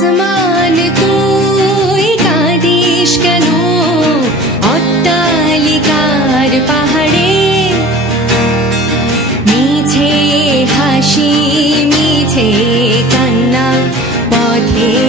আসমান তুই কাঁদিস কেন অট্টালিকার পাহাড়ে? মিছে হাসি মিছে কান্না পথে